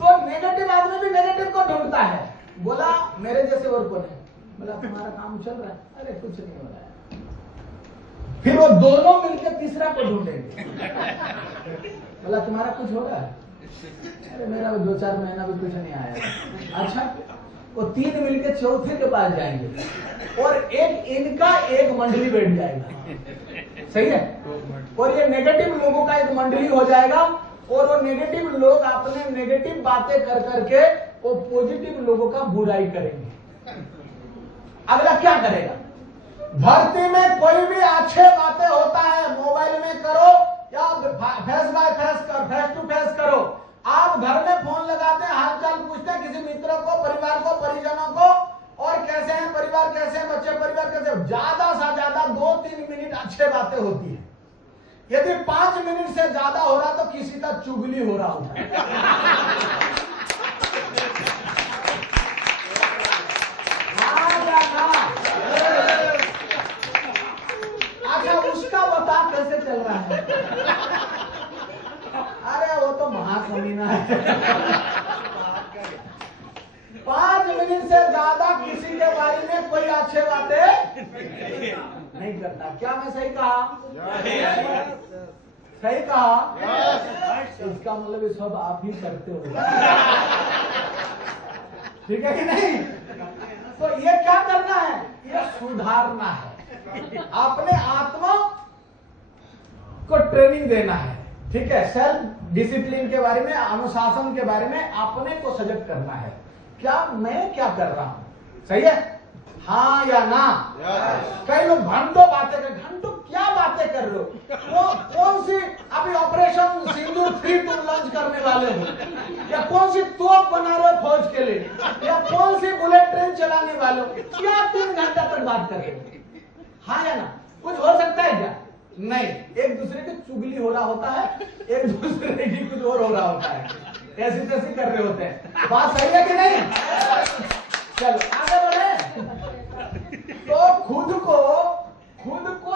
तो नेगेटिव आदमी भी नेगेटिव को ढूंढता है। बोला मेरे जैसे और कौन है? बोला तुम्हारा काम चल रहा है? अरे कुछ नहीं हो रहा है। फिर वो दोनों मिलकर तीसरा को ढूंढेंगे। बोला तुम्हारा कुछ हो रहा है? अरे मेरा 2-4 महीना भी कुछ नहीं आया। अच्छा, वो 3 मिलकर चौथे के पास जाएंगे और इनका एक मंडली बैठ जाएगा। सही है? और ये नेगेटिव लोगों का एक मंडली हो जाएगा और वो नेगेटिव लोग अपने नेगेटिव बातें कर करके वो पॉजिटिव लोगों का बुराई करेंगे। अगला क्या करेगा? धरती में कोई भी अच्छे बातें होता है, मोबाइल में करो या फेस बाय फेस कर, फेस टू फेस करो। आप घर में फोन लगाते हैं, हालचाल पूछते हैं किसी मित्र को, परिवार को, परिजनों को, और कैसे हैं परिवार, कैसे हैं बच्चे, परिवार कैसे हैं? ज्यादा से ज्यादा 2-3 मिनट अच्छे बातें होती है। यदि 5 मिनट से ज्यादा हो रहा तो किसी का चुगली हो रहा होता है। अच्छा, उसका बता कैसे चल रहा है? अरे वो तो महाकमीना है। 5 मिनट से ज्यादा किसी के बारे में कोई अच्छे बातें नहीं करता। क्या मैं सही कहा? सही कहा? इसका मतलब ये सब आप ही करते हो। ठीक है कि नहीं? तो ये क्या करना है? ये सुधारना है, अपने आत्मा को ट्रेनिंग देना है। ठीक है? सेल्फ डिसिप्लिन के बारे में, अनुशासन के बारे में अपने को सजग करना है। क्या मैं क्या कर रहा हूं? सही है? हाँ या ना? कई लोग घंटों बातें कर, घंटों क्या बातें कर रहे हो? वो कौन सी अभी ऑपरेशन सिंदूर 3 तुम लॉन्च करने वाले हो, या कौन सी तोप बना रहे हो फौज के लिए, या कौन सी बुलेट ट्रेन चलाने वाले हो, क्या 3 घंटा तक बात कर रहे हो? हाँ या ना? कुछ हो सकता है क्या? नहीं। एक दूसरे की चुगली हो रहा होता है, एक दूसरे की कुछ और हो रहा होता है, ऐसी तैसी कर रहे होते हैं। बात सही है कि नहीं? चलो आगे बढ़े। तो खुद को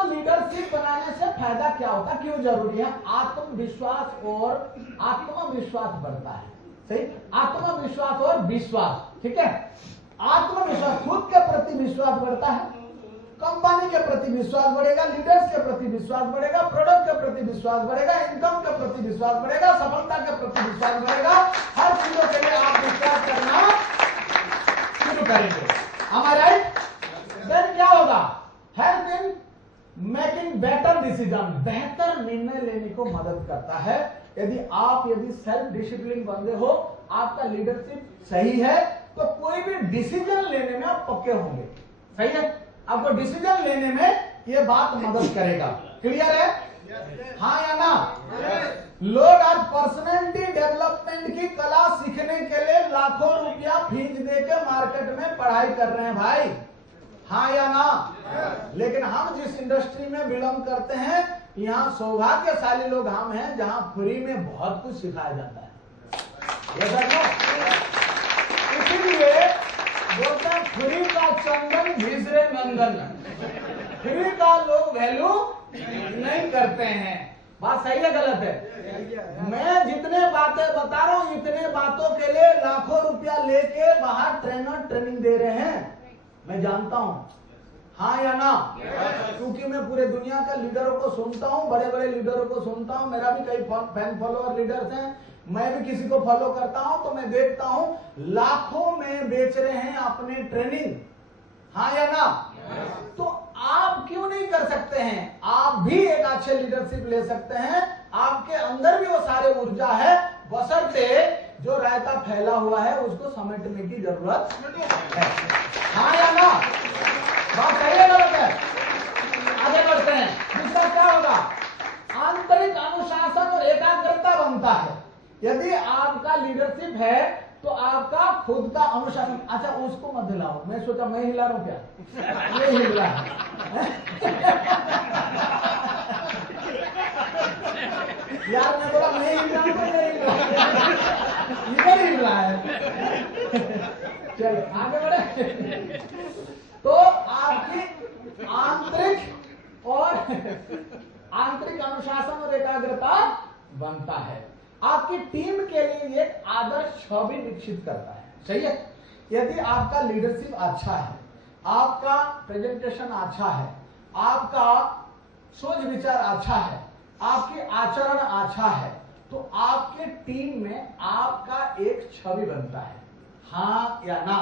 लीडरशिप बनाने से फायदा क्या होता है, क्यों जरूरी है? आत्मविश्वास और आत्मविश्वास बढ़ता है। सही, आत्मविश्वास और विश्वास, ठीक है। आत्मविश्वास, खुद के प्रति विश्वास बढ़ता है, कंपनी के प्रति विश्वास बढ़ेगा, लीडर्स के प्रति विश्वास बढ़ेगा, प्रोडक्ट के प्रति विश्वास बढ़ेगा, इनकम के प्रति विश्वास बढ़ेगा, सफलता के प्रति विश्वास बढ़ेगा। हर चीजों के लिए आप विश्वास करना शुरू करेंगे। हमारा राइट? देन क्या होगा? Help in making better decision, बेहतर निर्णय लेने को मदद करता है। यदि सेल्फ डिसिप्लिन बंदे हो, आपका लीडरशिप सही है, तो कोई भी डिसीजन लेने में आप पक्के होंगे। सही है? आपको डिसीजन लेने में ये बात मदद करेगा। क्लियर है? हाँ या ना? लोग आज पर्सनैलिटी डेवलपमेंट की कला सीखने के लिए लाखों रुपया फीस देके मार्केट में पढ़ाई कर रहे हैं भाई। हाँ या ना? लेकिन हम जिस इंडस्ट्री में बिलोंग करते हैं, यहाँ सौभाग्यशाली लोग हम हैं जहां फ्री में बहुत कुछ सिखाया जाता है। ये देखो, इसीलिए बोलते हैं फ्री का चंदन घिसरे नंदन। फ्री का लोग वैल्यू नहीं करते हैं। बात सही है गलत है? मैं जितने बातें बता रहा हूं, इतने बातों के लिए लाखों रुपया लेके बाहर ट्रेनर ट्रेनिंग दे रहे हैं, मैं जानता हूं। हाँ या ना? क्योंकि मैं पूरे दुनिया के लीडरों को सुनता हूं, बड़े बड़े लीडरों को सुनता हूं। मेरा भी कई फैन फॉलोअर लीडर्स हैं, मैं भी किसी को फॉलो करता हूं, तो मैं देखता हूं लाखों में बेच रहे हैं अपने ट्रेनिंग। हाँ या ना? तो आप क्यों नहीं कर सकते हैं? आप भी एक अच्छे लीडरशिप ले सकते हैं। आपके अंदर भी वो सारे ऊर्जा है, बशर्ते जो रायता फैला हुआ है उसको समेटने की जरूरत है। हाँ या ना? बात सही है गलत है? आगे बढ़ते हैं। दूसरा क्या होगा? आंतरिक अनुशासन और एकाग्रता बनता है। यदि आपका लीडरशिप है तो आपका खुद का अनुशासन। अच्छा, उसको मत हिलाओ, मैं सोचा मैं हिला रहा हूं क्या? ये हिला यार, मैं बोला मैं हिला रहा हूं, इधर हिला है। चलो आगे बढ़े। तो आपकी आंतरिक अनुशासन और एकाग्रता बनता है। आपकी टीम के लिए एक आदर्श छवि विकसित करता है। सही है? यदि आपका लीडरशिप अच्छा है, आपका प्रेजेंटेशन अच्छा है, आपका सोच विचार अच्छा है, आपकी आचरण अच्छा है, तो आपके टीम में आपका एक छवि बनता है। हाँ या ना?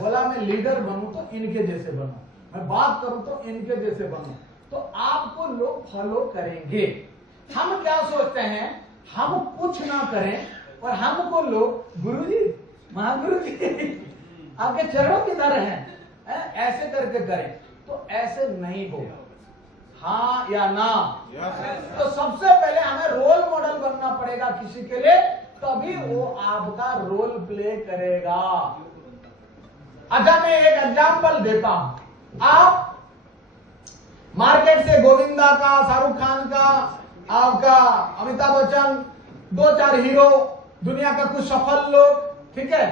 बोला मैं लीडर बनूं तो इनके जैसे बनूं, मैं बात करूं तो इनके जैसे बनूं, तो आपको लोग फॉलो करेंगे। हम क्या सोचते हैं? हम कुछ ना करें और हमको लोग गुरुजी, महागुरुजी आपके चरणों की तरह हैं, ऐसे करके करें, तो ऐसे नहीं हो। हाँ या ना? तो सबसे पहले हमें रोल मॉडल बनना पड़ेगा किसी के लिए, तभी वो आपका रोल प्ले करेगा। अच्छा, मैं एक एग्जांपल देता हूं। आप मार्केट से गोविंदा का, शाहरुख खान का, आपका अमिताभ बच्चन, 2-4 हीरो, दुनिया का कुछ सफल लोग, ठीक है,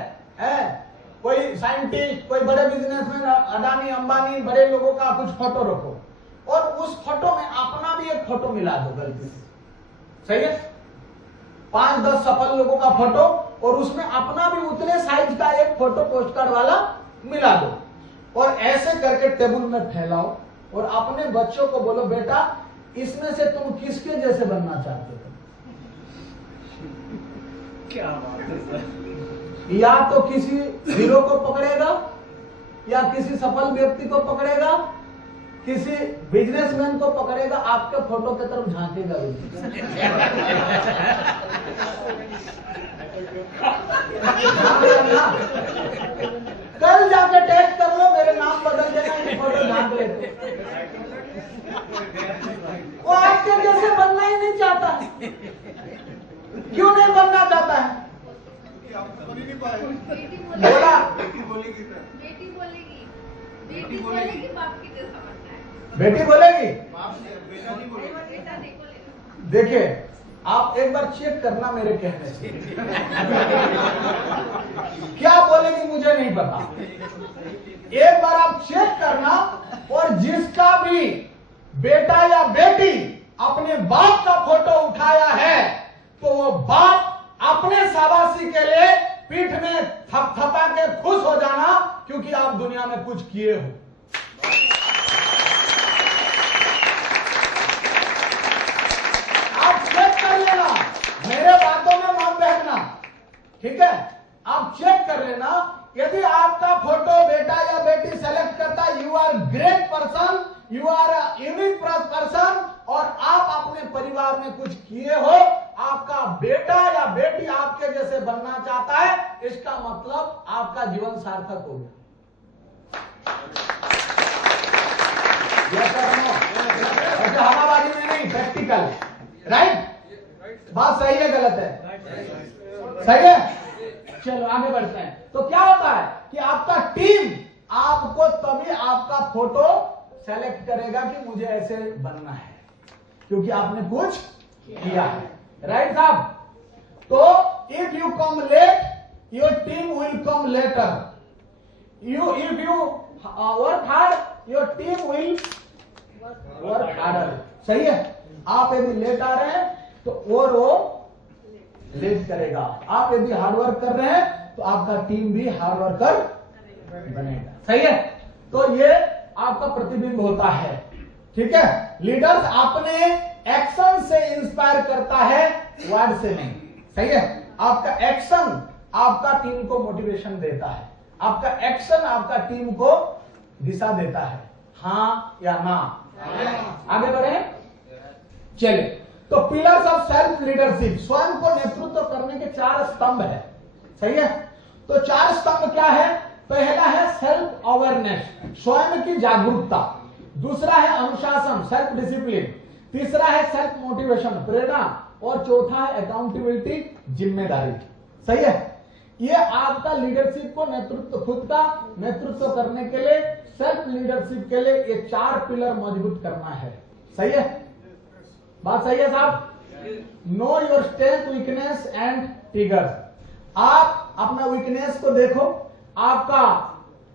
कोई साइंटिस्ट, कोई बड़े बिजनेसमैन, अडानी अंबानी, बड़े लोगों का कुछ फोटो रखो और उस फोटो में अपना भी एक फोटो मिला दो गलती से। सही है? 5-10 सफल लोगों का फोटो और उसमें अपना भी उतने साइज का एक फोटो पोस्ट कार्ड वाला मिला दो, और ऐसे करके टेबल में फैलाओ और अपने बच्चों को बोलो, बेटा इसमें से तुम किसके जैसे बनना चाहते हो? क्या बात है सर। या तो किसी हीरो को पकड़ेगा, या किसी सफल व्यक्ति को पकड़ेगा, किसी बिजनेसमैन को पकड़ेगा, आपके फोटो की तरफ झांकेगा भी। कल जाके टेस्ट कर लो, मेरे नाम बदल देना, ये फोटो झांक लेते। वो आपके जैसे बनना ही नहीं चाहता। क्यों नहीं बनना चाहता है? बोला बेटी बोलेगी बाप की जैसा बनना है। बेटी बोलेगी। बेटा नहीं बोलेगा। देखिए, आप एक बार चेक करना मेरे कहने से। क्या बोलेगी मुझे नहीं पता। एक बार आप चेक करना, और जिसका भी बेटा या बेटी अपने बाप का फोटो उठाया है, तो वो बाप अपने शाबाशी के लिए पीठ में थपथपा के खुश हो जाना, क्योंकि आप दुनिया में कुछ किए हो। आप चेक कर लेना, मेरे बातों में मत बैठना, ठीक है? आप चेक कर लेना, यदि आपका फोटो बेटा या बेटी सेलेक्ट करता, you are great person, you are unique person, और आप अपने परिवार में कुछ किए हो, आपका बेटा या बेटी आपके जैसे बनना चाहता है, इसका मतलब आपका जीवन सार्थक हो गया। ऐसे हवाबाजी में नहीं, प्रैक्टिकल, राइट? बात सही है गलत है? सही है। चलो आगे बढ़ते हैं। तो क्या होता है कि आपका टीम आपको तभी आपका फोटो सेलेक्ट करेगा कि मुझे ऐसे बनना है, क्योंकि आपने कुछ किया है, राइट साहब? तो if you come late, your team will come later. If you work hard, your team will work harder. सही है? आप यदि लेट आ रहे हैं तो और वो लेट करेगा। आप यदि हार्ड वर्क कर रहे हैं तो आपका टीम भी हार्ड वर्कर बनेगा। सही है? तो ये आपका प्रतिबिंब होता है, ठीक है? लीडर्स अपने एक्शन से इंस्पायर करता है, वर्ड से नहीं। सही है? आपका एक्शन आपका टीम को मोटिवेशन देता है, आपका एक्शन आपका टीम को दिशा देता है, हाँ या ना। आगे बढ़े, चलिए। तो पिलर्स ऑफ सेल्फ लीडरशिप, स्वयं को नेतृत्व करने के 4 स्तंभ है। सही है? तो 4 स्तंभ क्या है? पहला है सेल्फ अवेयरनेस, स्वयं की जागरूकता। दूसरा है अनुशासन, सेल्फ डिसिप्लिन। तीसरा है सेल्फ मोटिवेशन, प्रेरणा। और चौथा है अकाउंटेबिलिटी, जिम्मेदारी। सही है? ये आपका लीडरशिप को नेतृत्व, खुद का नेतृत्व करने के लिए, सेल्फ लीडरशिप के लिए ये 4 पिलर मजबूत करना है। सही है? बात सही है साहब? Know your strength, weakness and triggers. आप अपना वीकनेस को देखो, आपका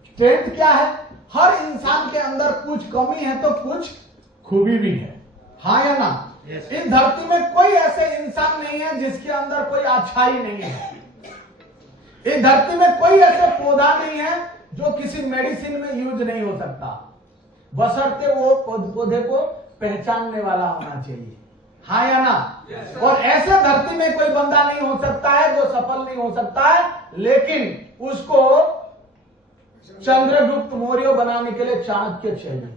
स्ट्रेंथ क्या है। हर इंसान के अंदर कुछ कमी है तो कुछ खूबी भी है, हाँ या ना? इस धरती में कोई ऐसे इंसान नहीं है जिसके अंदर कोई अच्छाई नहीं है। इस धरती में कोई ऐसे पौधा नहीं है जो किसी मेडिसिन में यूज नहीं हो सकता, बशर्ते वो पौधे को पहचानने वाला होना चाहिए, हाँ या ना? और ऐसे धरती में कोई बंदा नहीं हो सकता है जो सफल नहीं हो सकता है, लेकिन उसको चंद्रगुप्त मौर्य बनाने के लिए चाणक्य चाहिए।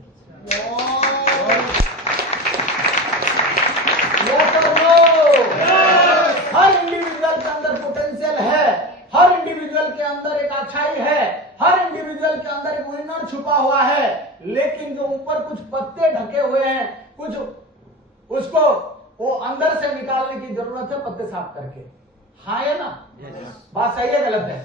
हर इंडिविजुअल के अंदर पोटेंशियल है, हर इंडिविजुअल के अंदर एक अच्छाई है, हर इंडिविजुअल के अंदर एक विनर छुपा हुआ है, लेकिन जो ऊपर कुछ पत्ते ढके हुए हैं, कुछ उसको वो अंदर से निकालने की जरूरत है, पत्ते साफ करके, हाँ या ना? बात सही है गलत है?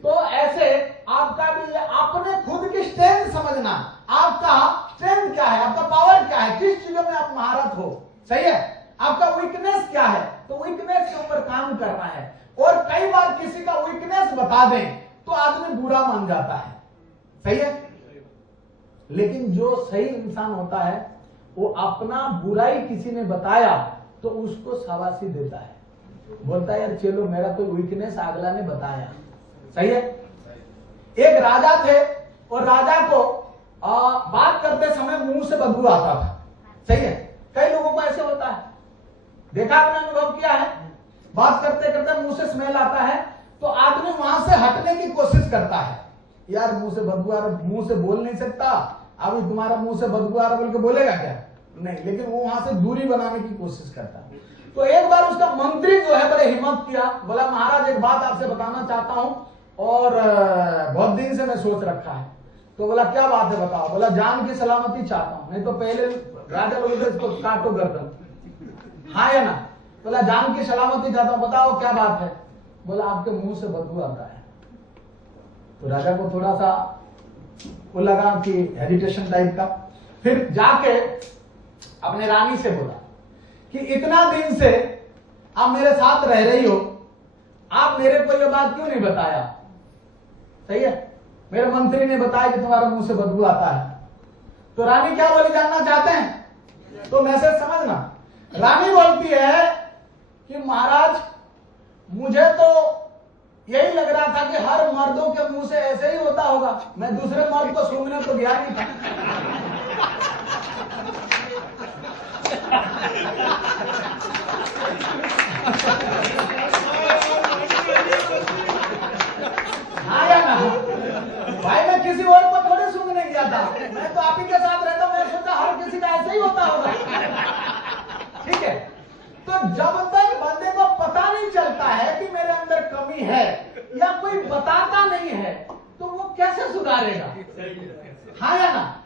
तो ऐसे आपका भी अपने खुद की स्ट्रेंथ समझना, आपका स्ट्रेंथ क्या है, आपका पावर क्या है, किस चीजों में आप महारत हो। सही है? आपका वीकनेस क्या है, तो वीकनेस के ऊपर काम करना है। और कई बार किसी का वीकनेस बता दें तो आदमी बुरा मान जाता है। सही है? लेकिन जो सही इंसान होता है वो अपना बुराई किसी ने बताया तो उसको शाबाशी देता है, बोलता है यार चलो मेरा कोई वीकनेस अगला ने बताया। सही है? एक राजा थे और राजा को बात करते समय मुंह से बदबू आता था। सही है? कई लोगों को ऐसे होता है, देखा आपने, अनुभव किया है, बात करते करते मुंह से स्मेल आता है तो आदमी वहां से हटने की कोशिश करता है, यार मुंह से बदबू आ रहा, मुंह से बोल नहीं सकता, अभी तुम्हारा मुंह से बदबू आ रहा बोल के बोलेगा क्या? नहीं, लेकिन वो वहां से दूरी बनाने की कोशिश करता है। तो एक बार उसका मंत्री जो है बड़े हिम्मत किया, बोला महाराज एक बात आपसे बताना चाहता हूं और बहुत दिन से मैं सोच रखा है। तो बोला क्या बात है बताओ। बोला जान की सलामती चाहता हूं, नहीं तो पहले राजा लोग इसको काटो गर्दन, हाँ या ना? बोला जान की सलामती चाहता हूं, बताओ क्या बात है। बोला आपके मुंह से बदबू आता है। तो राजा को थोड़ा सा वो लगा कि हेजिटेशन टाइप का। फिर जाके अपने रानी से बोला कि इतना दिन से आप मेरे साथ रह रही हो, आप मेरे को यह बात क्यों नहीं बताया? सही है, मेरे मंत्री ने बताया कि तुम्हारे मुंह से बदबू आता है। तो रानी क्या बोली जानना चाहते हैं? तो मैसेज समझना। रानी बोलती है कि महाराज मुझे तो यही लग रहा था कि हर मर्दों के मुंह से ऐसे ही होता होगा, मैं दूसरे मर्द को सूंघने तो गया नहीं था। हाँ या ना? भाई मैं किसी और को थोड़े सूंघने गया था, मैं तो आप ही के साथ रहता हूं, मैं सोचा हर किसी का ऐसे ही होता होगा। ठीक है, तो जब तक बंदे को पता नहीं चलता है कि मेरे अंदर कमी है या कोई बताता नहीं है, तो वो कैसे सुधारेगा? हाँ या ना?